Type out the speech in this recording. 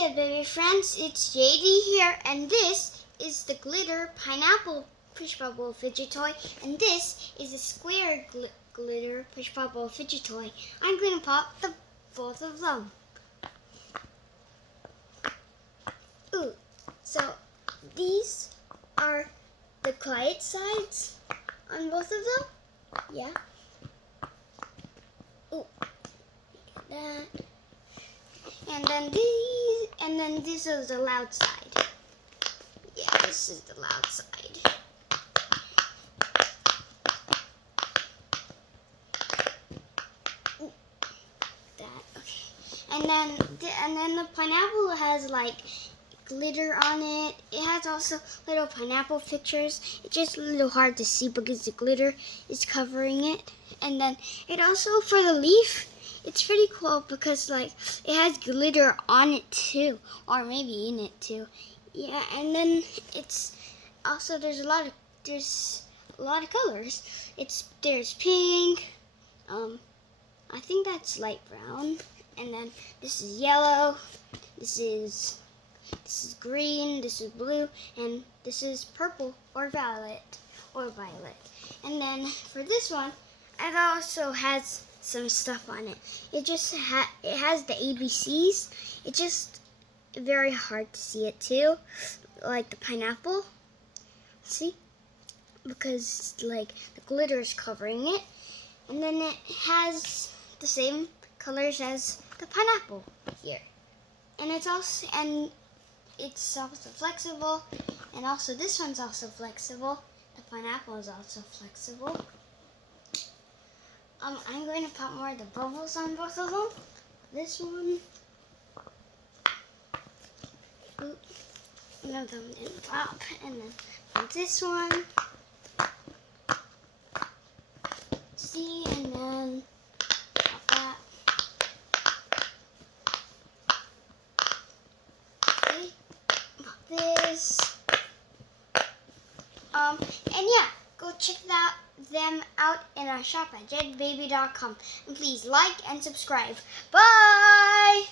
Fidget baby friends, it's JD here, and this is the glitter pineapple push bubble fidget toy, and this is a square glitter push bubble fidget toy. I'm going to pop both of them. Ooh, so these are the quiet sides on both of them. Yeah. Ooh, that. And then this is the loud side. Yeah, this is the loud side. Ooh, that, okay. And then the pineapple has like glitter on it. It has also little pineapple pictures. It's just a little hard to see because the glitter is covering it. And then it also, for the leaf, it's pretty cool because like it has glitter on it too, or maybe in it too. Yeah, and then it's also there's a lot of colors. There's pink. I think that's light brown, and then this is yellow. This is green. This is blue, and this is purple or violet. And then for this one, it also has some stuff on it. It has the ABCs. It's just very hard to see it too, like the pineapple. See? Because like the glitter is covering it, and then it has the same colors as the pineapple here. And it's also flexible, and also this one's also flexible. The pineapple is also flexible. I'm going to pop more of the bubbles on both of them. This one. Oop. One of them didn't pop. And then this one. See, and then pop that. Okay. Pop this. And yeah, go check them out in our shop at jedbaby.com. And please like and subscribe. Bye!